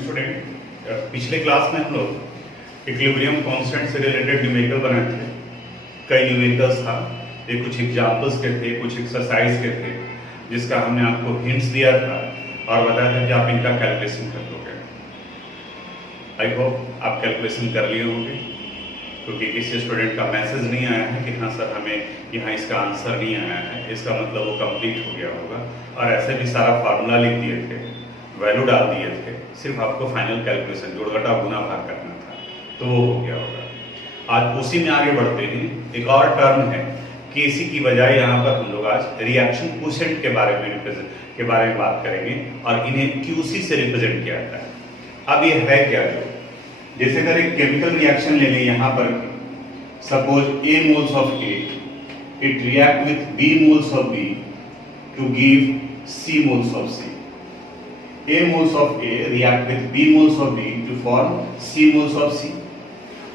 Student, पिछले class में हम लोग इक्विलिब्रियम कांस्टेंट से रिलेटेड न्यूमेरिकल बनाए थे। कई न्यूमेरिकल्स था, ये कुछ एग्जांपल्स के थे, कुछ एक्सरसाइज के थे, जिसका हमने आपको हिंट्स दिया था और बताया था कि आप इनका कैलकुलेशन कर लोगे। आई होप आप कैलकुलेशन कर लिए होंगे, क्योंकि किसी स्टूडेंट का मैसेज नहीं आया है कि हाँ सर हमें यहाँ इसका आंसर नहीं आया है, इसका मतलब वो कंप्लीट हो गया होगा। और ऐसे भी सारा फार्मूला लिख दिए थे, वैल्यू डाल दिए थे, सिर्फ आपको फाइनल कैलकुलेशन जोड़ घटा गुना भाग करना था, तो वो हो गया होगा। आज उसी में आगे बढ़ते हैं। एक और टर्म है केसी की बजाय यहाँ पर हम लोग आज रिएक्शन कोएफिशिएंट के बारे में बात करेंगे और इन्हें क्यूसी से रिप्रेजेंट किया जाता है। अब ये है क्या, जो जैसे अगर एक केमिकल रिएक्शन ले लें, यहाँ पर suppose A moles of A it react with B moles of B to give C moles of C। A moles of A react with B moles of B to form C moles of C।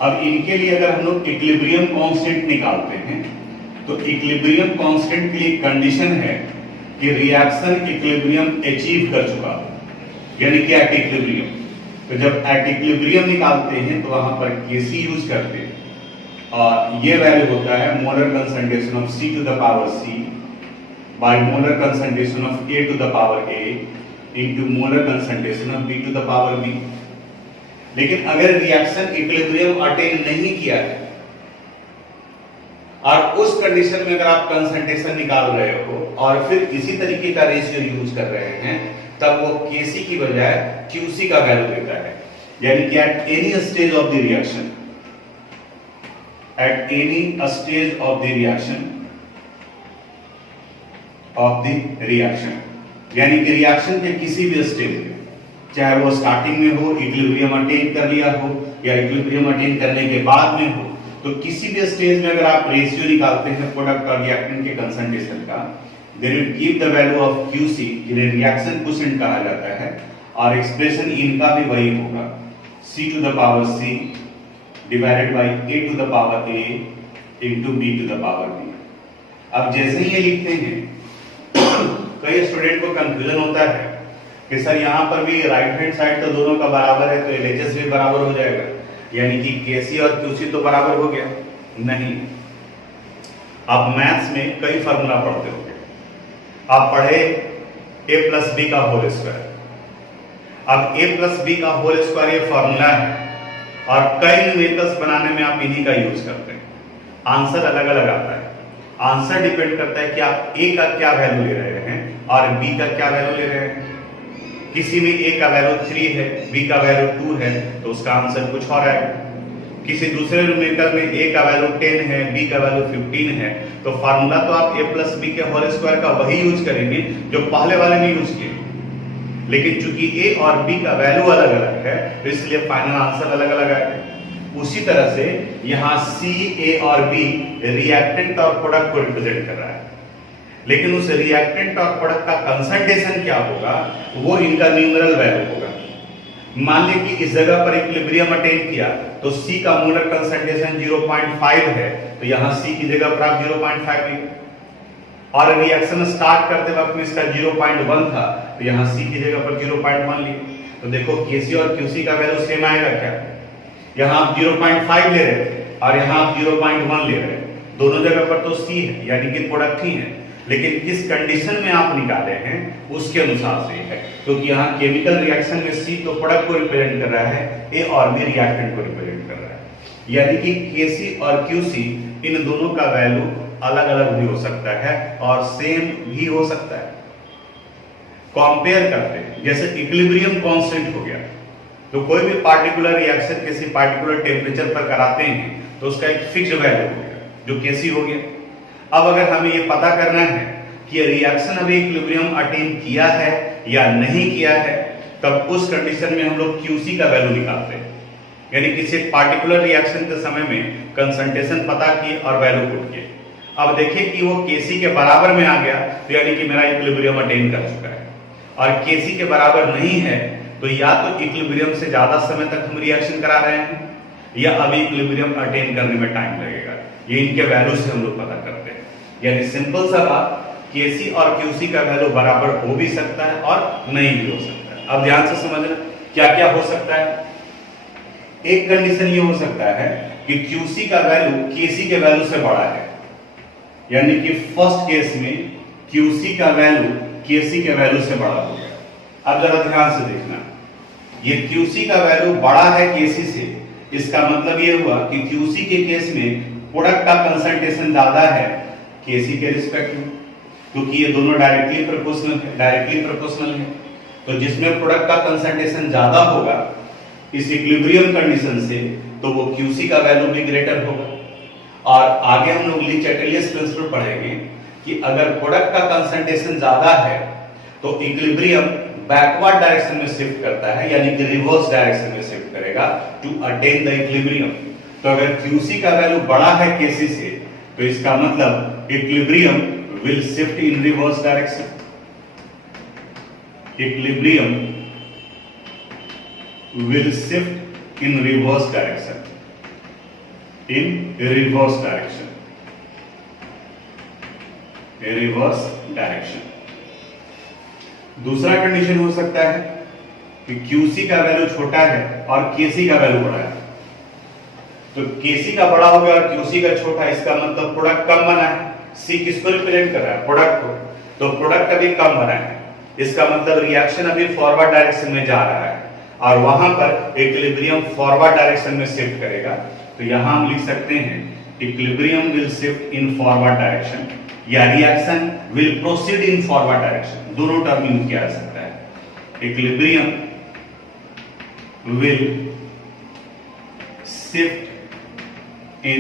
अब इनके लिए अगर हम लोग equilibrium constant निकालते हैं, तो equilibrium constant के लिए कंडीशन है कि रिएक्शन इक्विलिब्रियम अचीव कर चुका हो, यानी कि एट इक्विलिब्रियम। तो जब एट इक्विलिब्रियम निकालते हैं तो वहां पर Kc यूज करते हैं और ये वैल्यू होता है molar concentration of C to the power C by molar concentration of A to the power A into molar concentration of B to the power B। लेकिन अगर रिएक्शन इक्विलिब्रियम अटेन नहीं किया है और उस कंडीशन में अगर आप कंसंट्रेशन निकाल रहे हो और फिर इसी तरीके का रेशियो यूज कर रहे हैं, तब वो Kc की बजाय Qc का वैल्यू देता है। यानी कि at any stage of the reaction, at any stage of the reaction यानी कि रिएक्शन के किसी भी स्टेज में, चाहे वो स्टार्टिंग में हो, इक्विलिब्रियम अटेन कर लिया हो या इक्विलिब्रियम अटेन करने के बाद में हो, तो किसी भी स्टेज में अगर आप रेशियो निकालते हैं प्रोडक्ट और रिएक्टेंट के कंसंट्रेशन का, then it give the value of Qc, जिन्हें रिएक्शन कोएफिशिएंट कहा जाता है, और एक्सप्रेशन इनका भी वही होगा, C to the power C divided by A to the power A into B to the power B। अब जैसे ही ये लिखते हैं, कई स्टूडेंट को कंफ्यूजन होता है कि सर यहाँ पर भी राइट हैंड साइड तो दोनों का बराबर है, तो LHS भी बराबर हो जाएगा, यानी कि Kc और Qc तो बराबर हो गया। नहीं, आप मैथ्स में कई फार्मूला पढ़ते होंगे। आप पढ़े A प्लस बी का होल स्क्वायर। अब A प्लस बी का होल स्क्वायर ये फार्मूला है और कई न्यूमेरिकल्स बनाने में आप इन्हीं का यूज करते हैं। आंसर अलग अलग आता है। आंसर डिपेंड करता है कि आप A का क्या वैल्यू ले रहे हैं और B का क्या वैल्यू ले रहे हैं। किसी में A का वैल्यू 3 है, B का वैल्यू 2 है, तो उसका आंसर कुछ और आएगा। किसी दूसरे न्यूमेरिकल में A का वैल्यू 10 है, B का वैल्यू 15 है, तो फार्मूला तो आप A प्लस B के होल स्क्वायर का वही यूज करेंगे जो पहले वाले में यूज किए। लेकिन चूंकि A और B का वैल्यू अलग अलग है, तो इसलिए फाइनल आंसर अलग अलग आएगा। उसी तरह से यहाँ C, A और B रिएक्टेंट और प्रोडक्ट को रिप्रेजेंट कर रहा है, लेकिन उस रिएक्टेंट और प्रोडक्ट का कंसंट्रेशन क्या होगा, वो इनका न्यूमेरल वैल्यू होगा। मान लीजिए कि इस जगह पर इक्विलिब्रियम अटेन किया, तो C का मोलर कंसंट्रेशन 0.5 है, तो यहाँ C की जगह पर आप 0.5 लिखिए। और रिएक्शन स्टार्ट करते वक्त में इसका 0.1 था, तो यहाँ C की जगह पर 0.1 लिखिए। तो देखो Kc और Qc का वैल्यू सेम आएगा क्या? यहाँ आप 0.5 ले रहे थे और यहाँ आप 0.1 ले रहे हैं, दोनों जगह पर तो C है, यानी कि प्रोडक्ट ही है, लेकिन किस कंडीशन में आप निकाले हैं उसके अनुसार से है, क्योंकि यहाँ केमिकल रिएक्शन में C तो प्रोडक्ट को रिप्रेजेंट कर रहा है, A और B रिएक्टेंट को रिप्रेजेंट कर रहा है। यानी कि Kc और Qc इन दोनों का वैल्यू अलग अलग भी हो सकता है और सेम भी हो सकता है। कंपेयर करते हैं, जैसे इक्विलिब्रियम कांस्टेंट हो गया, तो कोई भी पार्टिकुलर रिएक्शन किसी पार्टिकुलर टेम्परेचर पर कराते हैं तो उसका एक फिक्स्ड वैल्यू हो गया जो Kc हो गया। अब अगर हमें ये पता करना है कि रिएक्शन अभी इक्विलिब्रियम अटेन किया है या नहीं किया है, तब उस कंडीशन में हम लोग Qc का वैल्यू निकालते हैं, यानी किसी पार्टिकुलर रिएक्शन के समय में कंसंट्रेशन पता किए और वैल्यू पुट किए। अब देखिए कि वो Kc के बराबर में आ गया, तो यानी कि मेरा इक्विलिब्रियम अटेन कर चुका है, और Kc के बराबर नहीं है तो या तो इक्विलिब्रियम से ज्यादा समय तक हम रिएक्शन करा रहे हैं या अभी इक्विलिब्रियम अटेन करने में टाइम लगेगा। ये इनके वैल्यू से हम लोग पता करते हैं। यानी सिंपल सा बात, Kc और Qc का वैल्यू बराबर हो भी सकता है और नहीं भी हो सकता है। अब ध्यान से समझना, क्या क्या हो सकता है? एक कंडीशन ये हो सकता है कि QC का वैल्यू KC के वैल्यू से बड़ा है, यानी कि फर्स्ट केस में QC का वैल्यू KC के वैल्यू से बड़ा हो गया। अब जरा ध्यान से देखना, ये QC का वैल्यू बड़ा है KC से, इसका मतलब ये हुआ कि QC के केस में प्रोडक्ट का कंसंट्रेशन ज्यादा है KC के रिस्पेक्ट में, क्योंकि ये दोनों डायरेक्टली प्रोपोर्शनल है। तो जिसमें प्रोडक्ट का कंसंट्रेशन ज्यादा होगा इस इक्विलिब्रियम कंडीशन से, तो वो QC का वैल्यू भी ग्रेटर होगा। और आगे हम लोग ली चैटलियस प्रिंसिपल पढ़ेंगे कि अगर प्रोडक्ट का कंसंट्रेशन ज्यादा है तो इक्विलिब्रियम बैकवर्ड डायरेक्शन में शिफ्ट करता है, यानी कि रिवर्स डायरेक्शन में शिफ्ट करेगा टू अटेन द इक्विलिब्रियम। तो अगर QC का वैल्यू बड़ा है KC से, तो इसका मतलब equilibrium will shift in reverse direction. Equilibrium will shift in reverse direction, reverse direction। दूसरा कंडीशन हो सकता है कि QC का वैल्यू छोटा है और KC का वैल्यू बड़ा है। तो KC का बड़ा हो गया और QC का छोटा, इसका मतलब प्रोडक्ट कम बना है। C किसको रिप्रेजेंट कर रहा है? प्रोडक्ट को। तो प्रोडक्ट अभी कम बना है, इसका मतलब रिएक्शन अभी फॉरवर्ड डायरेक्शन में जा रहा है और वहां पर इक्विलिब्रियम फॉरवर्ड डायरेक्शन में शिफ्ट करेगा। तो यहां हम लिख सकते हैं equilibrium will shift in forward direction या reaction will proceed in forward direction, दोनों टर्म यूज किया जा सकता है। Equilibrium will shift in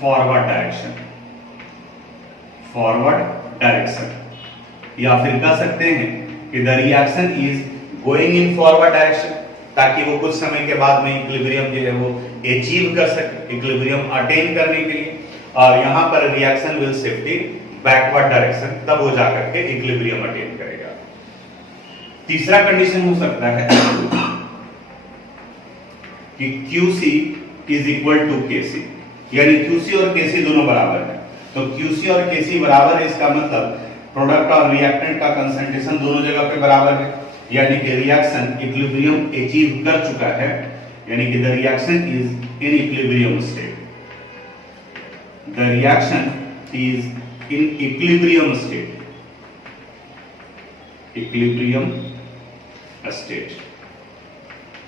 forward direction, या फिर कह सकते हैं कि the reaction is going in forward direction, ताकि वो कुछ समय के बाद में इक्विलिब्रियम जो है वो अचीव कर सके, इक्विलिब्रियम अटेन करने के लिए। और यहां पर reaction will shift in backward direction, तब वो जाकर के इक्विलिब्रियम अटेन करेगा। तीसरा कंडीशन हो सकता है कि QC is equal to KC, यानी QC और KC दोनों बराबर है। तो QC और KC बराबर है, इसका मतलब प्रोडक्ट और रिएक्टेंट का कंसंट्रेशन दोनों जगह पे बराबर है, यानी कि रिएक्शन इक्विलिब्रियम अचीव कर चुका है, यानी कि the reaction is in equilibrium state. The reaction is in equilibrium state,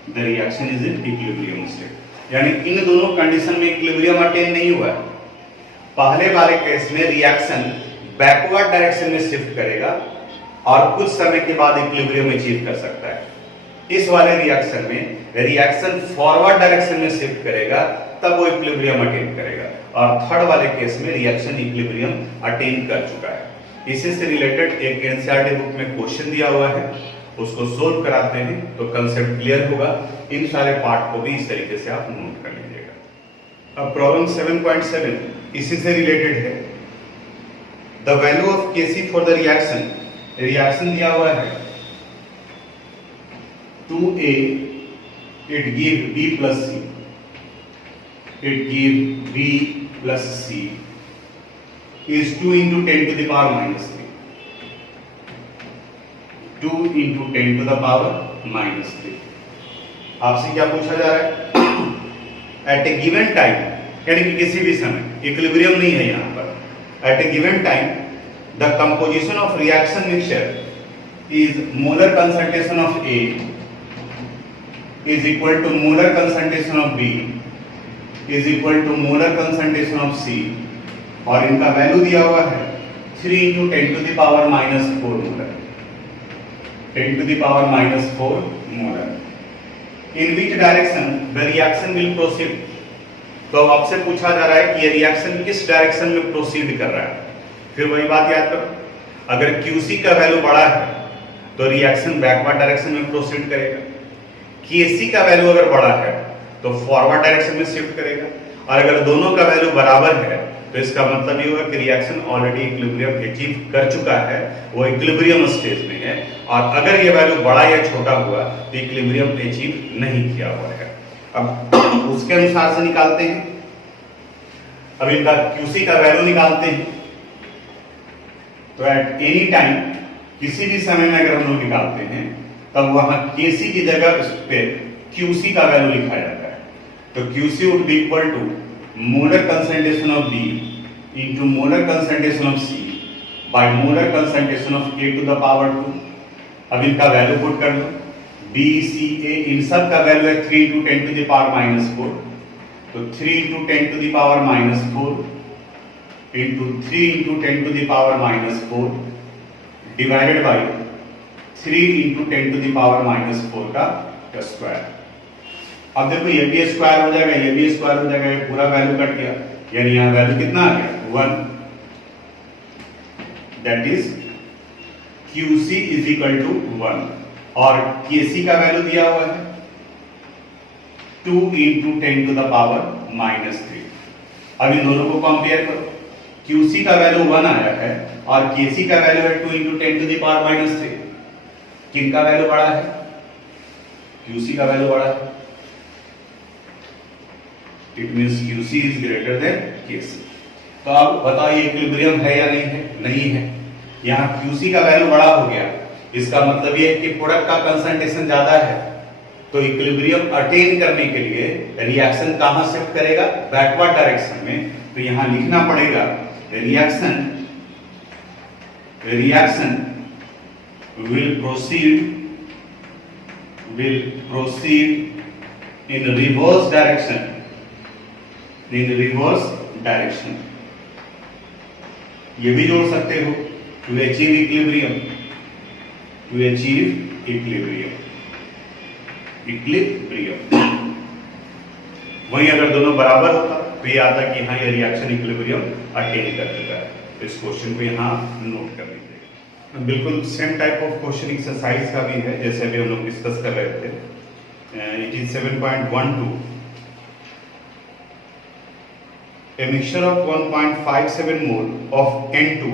the reaction is in equilibrium state, यानी इन दोनों कंडीशन में इक्विलिब्रियम अटेन नहीं हुआ है। पहले वाले केस में रिएक्शन बैकवर्ड डायरेक्शन में शिफ्ट करेगा और कुछ समय के बाद इक्विलिब्रियम अचीव कर सकता है। इस वाले रिएक्शन में रिएक्शन फॉरवर्ड डायरेक्शन में शिफ्ट करेगा, तब वो इक्विलिब्रियम अटेन करेगा। और थर्ड वाले केस में रिएक्शन इक्विलिब्रियम अटेन कर चुका है। इसी से रिलेटेड एक एनसीईआरटी बुक में क्वेश्चन दिया हुआ है, उसको सोल्व कराते हैं तो कंसेप्ट क्लियर होगा। इन सारे पार्ट को भी इस तरीके से आप नोट कर लीजिएगा। अब प्रॉब्लम 7.7 इसी से रिलेटेड है। The value of KC for the reaction दिया हुआ है 2A, it give B plus C, is 2 into 10 to the power minus 3, 2 into 10 to the power minus 3। आपसे क्या पूछा जा रहा है? एट ए गिवन टाइम, यानी कि किसी भी समय, इक्विलिब्रियम नहीं है यहां पर, at a given time the composition of reaction mixture is molar concentration of A is equal to molar concentration of B is equal to molar concentration of C, और इनका वैल्यू दिया हुआ है 3 into 10 to the power minus 4 molar, 10 to the power minus 4 molar। In which direction the reaction will proceed? तो आपसे पूछा जा रहा है कि ये रिएक्शन किस डायरेक्शन में प्रोसीड कर रहा है। फिर वही बात याद करो, अगर QC का वैल्यू बड़ा है तो रिएक्शन बैकवर्ड डायरेक्शन में प्रोसीड करेगा। KC का वैल्यू अगर बड़ा है तो फॉरवर्ड डायरेक्शन में शिफ्ट करेगा। और अगर दोनों का वैल्यू बराबर है तो इसका मतलब ये होगा कि रिएक्शन ऑलरेडी इक्विलिब्रियम अचीव कर चुका है, वो इक्विलिब्रियम स्टेज में है। और अगर ये वैल्यू बड़ा या छोटा हुआ तो इक्विलिब्रियम अचीव नहीं किया हुआ है। अब उसके अनुसार से निकालते हैं। अब इनका QC का वैल्यू निकालते हैं। तो एट एनी टाइम, किसी भी समय में अगर हम लोग निकालते हैं तब वहां Kc की जगह उस पे Qc का वैल्यू लिखा जाता है। तो Qc would be equal to molar concentration of B into molar concentration of C by molar concentration of A to the power 2। अब इनका वैल्यू पुट कर दो, B C A इन सब का वैल्यू है 3 into 10 to the power -4। तो 3 into 10 to the power -4 into 3 into 10 to the power -4 divided by 3 into 10 to the power -4 का square. अब देखो ये भी स्क्वायर हो जाएगा, ये भी स्क्वायर हो जाएगा, ये पूरा वैल्यू कट गया, यानी यहाँ वैल्यू कितना आ गया 1। That is QC is equal to 1 और KC का वैल्यू दिया हुआ है 2 into 10 to the power -3। अब इन दोनों को कंपेयर करो, QC का वैल्यू 1 आया है और KC का वैल्यू है 2 into 10 to the power -3। किनका वैल्यू बड़ा है? QC का वैल्यू बड़ा है। It means QC is greater than KC। तो अब बताओ ये इक्विलिब्रियम है या नहीं है? नहीं है। यहाँ QC का वैल्यू बड़ा हो गया, इसका मतलब ये है कि प्रोडक्ट का कंसंट्रेशन ज्यादा है, तो इक्विलिब्रियम अटेन करने के लिए रिएक्शन कहां शिफ्ट करेगा? बैकवर्ड डायरेक्शन में। तो यहां लिखना पड़ेगा reaction will proceed in reverse direction ये भी जोड़ सकते हो to achieve equilibrium वहीं अगर दोनों बराबर होता तो ये आता कि हाँ ये रिएक्शन इक्विलिब्रियम अटेन कर चुका है। इस क्वेश्चन को यहाँ नोट कर लीजिए। बिल्कुल same type of question exercise का भी है जैसे अभी हम लोग डिस्कस कर रहे थे। It is 7.12 A mixture of 1.57 mole of N2,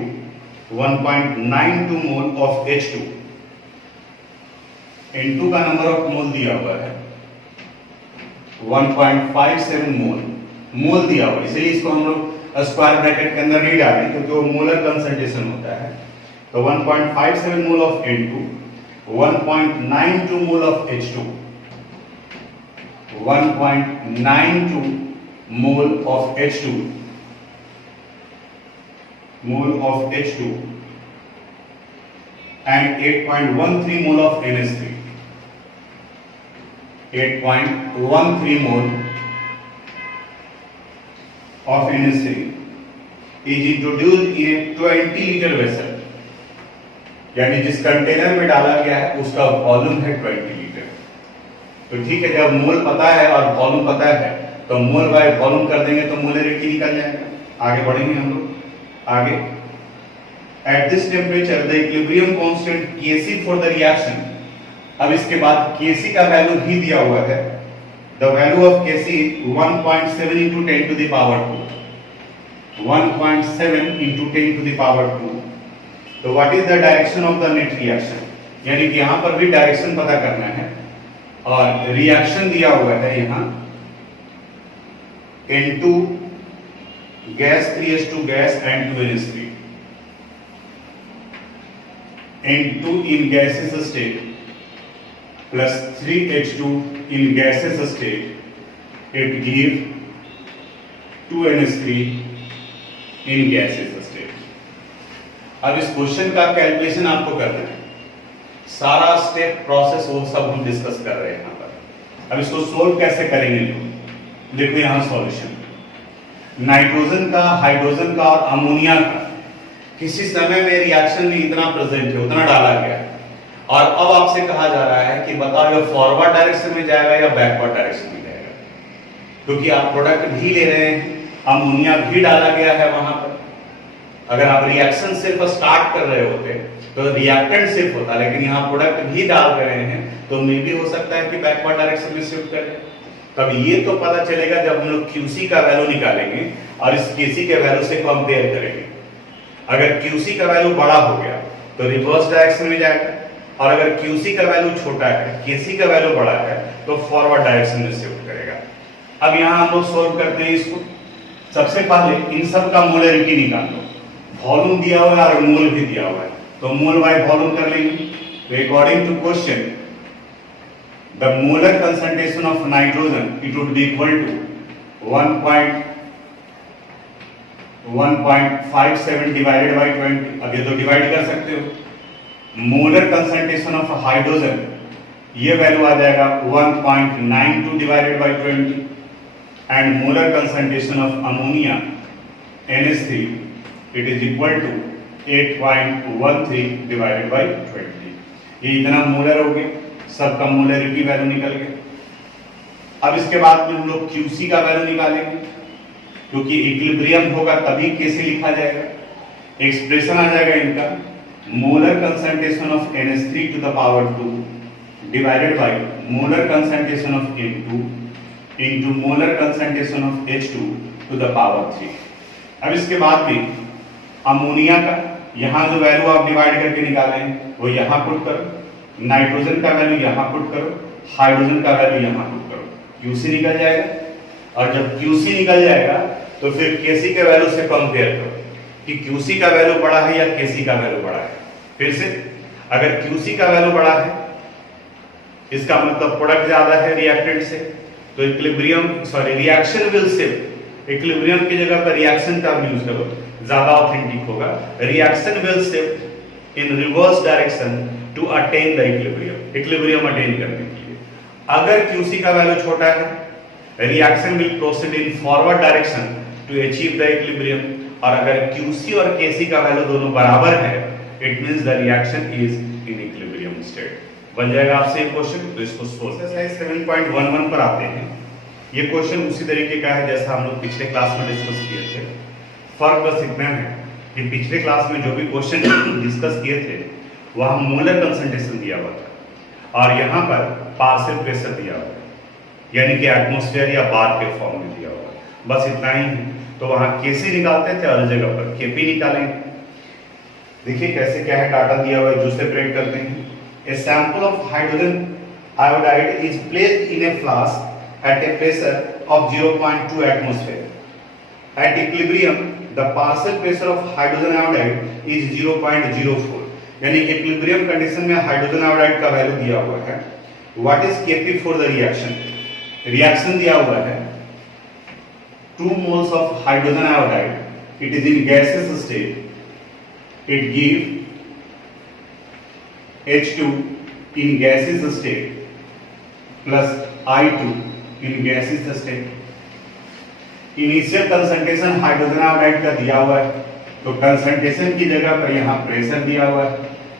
1.92 mole of H2। N2 का नंबर ऑफ मोल दिया हुआ है 1.57 मोल दिया हुआ है, इसलिए इसको हम लोग स्क्वायर ब्रैकेट के अंदर नहीं डालें क्योंकि वो मोलर कंसंट्रेशन होता है। तो 1.57 mole of N2, 1.92 mole of H2, 1.92 mole of H2 and 8.13 mole of NH3। 8.13 mole of NH3 is introduced in a 20 liter vessel, यानी जिस कंटेनर में डाला गया है उसका वॉल्यूम है 20 लीटर। तो ठीक है, जब मोल पता है और वॉल्यूम पता है तो मोल बाय वॉल्यूम कर देंगे तो मोलरिटी निकल जाएगा। आगे बढ़ेंगे हम लोग आगे। At this temperature the equilibrium constant Kc for the reaction. अब इसके बाद Kc का वैल्यू भी दिया हुआ है। The value of Kc 1.7 into 10 to the power 2, 1.7 into 10 to the power 2। तो what is the direction of the net reaction, यानी कि यहां पर भी डायरेक्शन पता करना है और रिएक्शन दिया हुआ है यहां N2 gas 3H2 gas and 2NH3। N2 in gaseous state plus 3H2 in gaseous state, it give 2NH3 in gaseous state। अब इस क्वेश्चन का कैलकुलेशन आपको करना है, सारा स्टेप प्रोसेस वो सब हम डिस्कस कर रहे हैं यहाँ पर। अब इसको सोल्व कैसे करेंगे लोग, देखो यहां सॉल्यूशन। नाइट्रोजन का, हाइड्रोजन का और अमोनिया का किसी समय में रिएक्शन में इतना प्रेजेंट है, उतना डाला गया है, और अब आपसे कहा जा रहा है कि बताओ ये फॉरवर्ड डायरेक्शन में जाएगा या बैकवर्ड डायरेक्शन में जाएगा, क्योंकि आप प्रोडक्ट भी ले रहे हैं, अमोनिया भी डाला गया है वहां पर। अगर आप रिएक्शन सिर्फ स्टार्ट कर रहे होते तो रिएक्टेंट सिर्फ होता, लेकिन यहाँ प्रोडक्ट भी डाल रहे हैं तो मे भी हो सकता है कि बैकवर्ड डायरेक्शन में शिफ्ट करें। तब ये तो पता चलेगा जब हम लोग QC का वैल्यू निकालेंगे और इस KC के वैल्यू से कंपेयर करेंगे। अगर QC का वैल्यू बड़ा हो गया तो रिवर्स डायरेक्शन में जाएगा, और अगर QC का वैल्यू छोटा है, KC का वैल्यू बड़ा है तो फॉरवर्ड डायरेक्शन में शिफ्ट करेगा। अब यहाँ हम लोग सोल्व करते हैं इसको। सबसे पहले इन सब का मोलरिटी निकाल लो, वॉल्यूम दिया हुआ है और मोल भी दिया हुआ है, तो मोल बाय वॉल्यूम कर लेंगे। तो according to question the molar concentration of nitrogen, it would be equal to 1.57 divided by 20. अब ये तो डिवाइड कर सकते हो. मोलर कंसंट्रेशन ऑफ हाइड्रोजन, ये वैल्यू आ जाएगा 1.92 divided by 20, and molar concentration of ammonia NH3 it is equal to 8.13 divided by 20. ये इतना मोलर हो गया, सबका मोलरिटी वैल्यू निकल गया. अब इसके बाद में हम लोग QC का वैल्यू निकालेंगे, क्योंकि इक्विलिब्रियम होगा तभी कैसे लिखा जाएगा. एक्सप्रेशन आ जाएगा इनका, molar concentration of NH3 to the power 2 divided by molar concentration of N2 into molar concentration of H2 to the power 3. अब इसके बाद में अमोनिया का यहां जो वैल्यू आप डिवाइड करके निकाले हैं वो यहां पुट करो, नाइट्रोजन का वैल्यू यहां पुट करो, हाइड्रोजन का वैल्यू यहां पुट करो, QC निकल जाएगा. और जब QC निकल जाएगा तो फिर KC के वैल्यू से कंपेयर करो कि QC का वैल्यू बड़ा है या KC का वैल्यू बड़ा है. फिर से अगर QC का वैल्यू बड़ा है इसका मतलब प्रोडक्ट ज्यादा है रिएक्टेंट से, तो रिएक्शन विल शिफ्ट. इक्विलिब्रियम की जगह पर रिएक्शन टर्म यूज करो, ज्यादा ऑथेंटिक होगा. Reaction will shift in reverse direction to attain the equilibrium, equilibrium attain करने के लिए. अगर QC का वैल्यू छोटा है, reaction will proceed in forward direction to achieve the equilibrium. और अगर QC और KC का वैल्यू दोनों बराबर है, it means the reaction is in equilibrium state. बन जाएगा आपसे एक क्वेश्चन. तो इसको सोल्व करते हैं. 7.11 पर आते हैं. ये क्वेश्चन उसी तरीके का है जैसा हम लोग पिछले क्लास में डिस्कस किए थे. फर्क बस इतना है कि पिछले क्लास में जो भी क्वेश्चन डिस्कस किए थे वहां मोलर कंसंट्रेशन दिया हुआ था और यहाँ पर पार्शियल प्रेशर दिया हुआ है, यानी कि एटमॉस्फेयर या बार के फॉर्म में दिया हुआ है. बस इतना ही है. तो वहां KC निकालते थे और जगह पर KP निकालेंगे. देखिए कैसे क्या है, डाटा दिया हुआ है जो सेपरेट करते हैं. A sample of hydrogen iodide is placed in a flask at a pressure of 0.2 atmosphere. At equilibrium, the partial pressure of hydrogen iodide is 0.04. यानी इक्विलिब्रियम कंडीशन में हाइड्रोजन आयोडाइड का वैल्यू दिया हुआ है. What is Kp for the reaction? Reaction दिया हुआ है 2 moles of hydrogen iodide. It is in gaseous state. It gives H2 in gaseous state plus I2 in gaseous state. Initial concentration hydrogen iodide का दिया हुआ है, तो concentration की जगह पर यहाँ प्रेशर दिया हुआ है,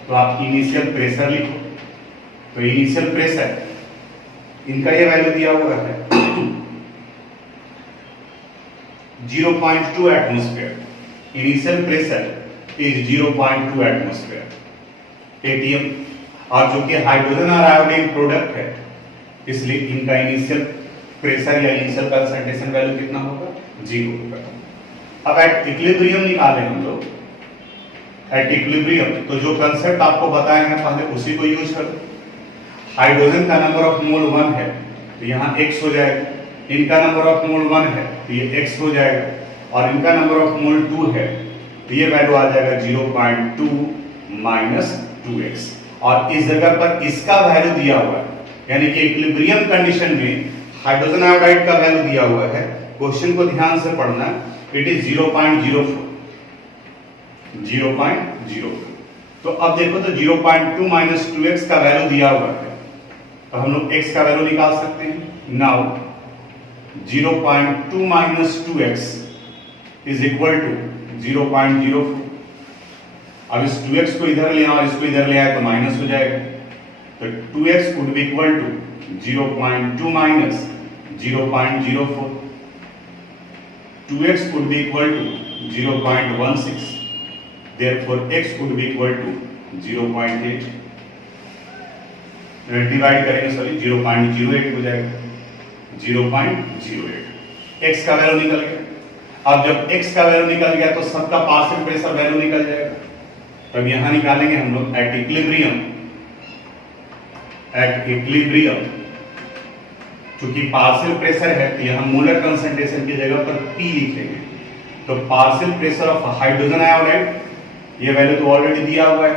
तो आप इनिशियल प्रेशर लिखो. तो इनिशियल प्रेशर इनका ये वैल्यू दिया हुआ है 0.2 atmosphere. Initial pressure is 0.2 atmosphere ATM. और जो कि हाइड्रोजन और आयोडीन प्रोडक्ट है इसलिए इनका इनिशियल प्रेशर या इनिशियल कंसंट्रेशन वैल्यू कितना होगा, 0 होगा. अब एट इक्विलिब्रियम निकालें हम लोग. एट इक्विलिब्रियम तो जो कंसेप्ट आपको बताए हैं पहले उसी को यूज करो. हाइड्रोजन का नंबर ऑफ मोल 1 है तो यहाँ x हो जाएगा, इनका नंबर ऑफ मोल 1 है तो ये x हो जाएगा, और इनका नंबर ऑफ मोल 2 है तो ये वैल्यू आ जाएगा 0.2 माइनस 2x. और इस जगह पर इसका वैल्यू दिया हुआ है, यानी कि इक्विलिब्रियम कंडीशन में हाइड्रोजन आयोडाइड का वैल्यू दिया हुआ है. क्वेश्चन को ध्यान से पढ़ना. It is 0.04. तो अब देखो तो 0.2 माइनस 2x का वैल्यू दिया हुआ है, तो हम लोग x का वैल्यू निकाल सकते हैं. Now 0.2 minus 2x is equal to 0.04. अब इस 2x को इधर ले और इसको इधर ले आए तो माइनस हो जाएगा. तो 2x would be equal to 0.2 minus 0.04. 2x would be equal to 0.16. Therefore, x would be equal to 0.8. Divide करेंगे सॉरी 0.08 हो जाएगा. 0.08 x का वैल्यू निकल गया. अब जब x का वैल्यू निकल गया तो सबका पार्शियल प्रेशर वैल्यू निकल जाएगा. तब यहां निकालेंगे हम लोग एट इक्विलिब्रियम. क्योंकि पार्शियल प्रेशर है तो यहां मोलर कंसंट्रेशन की जगह पर P लिखेंगे. तो partial pressure of hydrogen iodide ये वैल्यू तो ऑलरेडी दिया हुआ है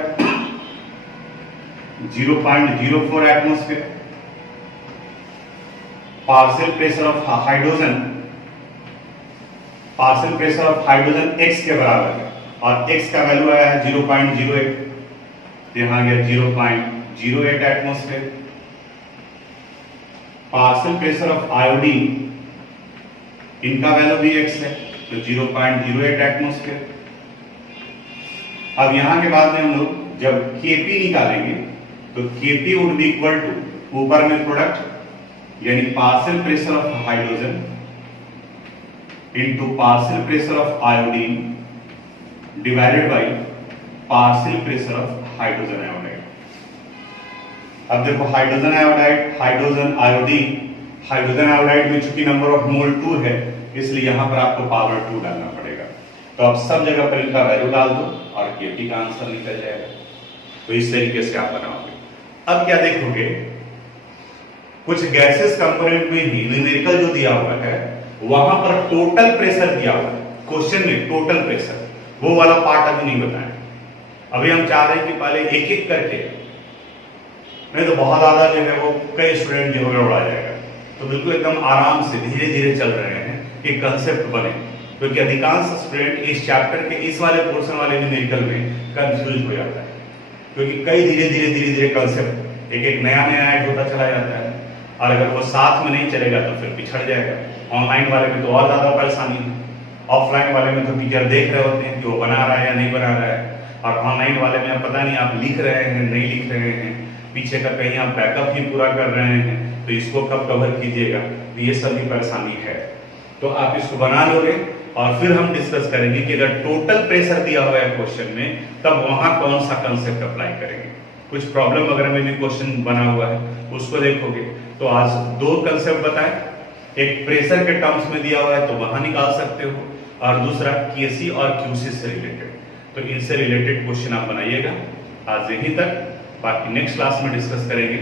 0.04 atmosphere. Partial pressure of hydrogen x के बराबर है और x का वैल्यू आया है 0.08, तो यहां गया 0.08 atmosphere. Partial pressure of iodine, इनका वैल्यू भी x है, तो 0.08 एटमॉस्फेयर। अब यहां के बाद में हम लोग जब Kp निकालेंगे तो Kp would be equal to ऊपर में प्रोडक्ट यानी partial pressure of hydrogen into partial pressure of iodine divided by partial pressure of hydrogen iodide. अब देखो हाइड्रोजन आयोडाइड में चूंकि नंबर ऑफ मोल 2 है, इसलिए यहां पर आपको पावर 2 डालना पड़ेगा। तो अब सब जगह पर इनका वैल्यू डाल दो और Kp का आंसर निकल जाएगा। तो इस तरीके से आप बनाओगे। अब क्या देखोगे, कुछ गैसेस कंपोनेंट में ही न्यूमेरिकल जो दिया हुआ है वहां पर टोटल प्रेशर दिया हुआ है क्वेश्चन में, टोटल प्रेशर, वो वाला पार्ट अभी नहीं बताया। अभी हम चाह रहे हैं कि पहले एक एक करके, नहीं तो बहुत ज्यादा जो है वो कई स्टूडेंट जो है उड़ा जाएगा। तो बिल्कुल एकदम आराम से धीरे धीरे चल रहे हैं कि कंसेप्ट बने, क्योंकि अधिकांश स्टूडेंट इस चैप्टर के इस वाले पोर्शन वाले न्यूमेरिकल में कंफ्यूज हो जाता है, क्योंकि कई धीरे धीरे कंसेप्ट एक नया ऐड होता चला जाता है, और अगर वो साथ में नहीं चलेगा तो फिर पिछड़ जाएगा। ऑनलाइन वाले में तो और ज्यादा परेशानी है, ऑफलाइन वाले में तो टीचर देख रहे होते हैं कि वो बना रहा है या नहीं बना रहा है, और ऑनलाइन वाले में पता नहीं आप लिख रहे हैं नहीं लिख रहे हैं, पीछे का कहीं आप बैकअप ही पूरा कर रहे हैं, तो इसको कब कवर कीजिएगा, तो ये सब भी परेशानी है। तो आप इसको बना लोगे और फिर हम डिस्कस करेंगे कि अगर टोटल प्रेशर दिया हुआ है क्वेश्चन में, तब वहां कौन सा कंसेप्ट अप्लाई करेंगे। कुछ प्रॉब्लम वगैरह में भी क्वेश्चन बना हुआ है, उसको देखोगे। तो आज 2 कंसेप्ट बताए, एक प्रेशर के टर्म्स में दिया हुआ है तो वहां निकाल सकते हो, और दूसरा केसी और क्यूसी से रिलेटेड। तो इनसे रिलेटेड क्वेश्चन आप बनाइएगा। आज यहीं तक, बाकी नेक्स्ट क्लास में डिस्कस करेंगे।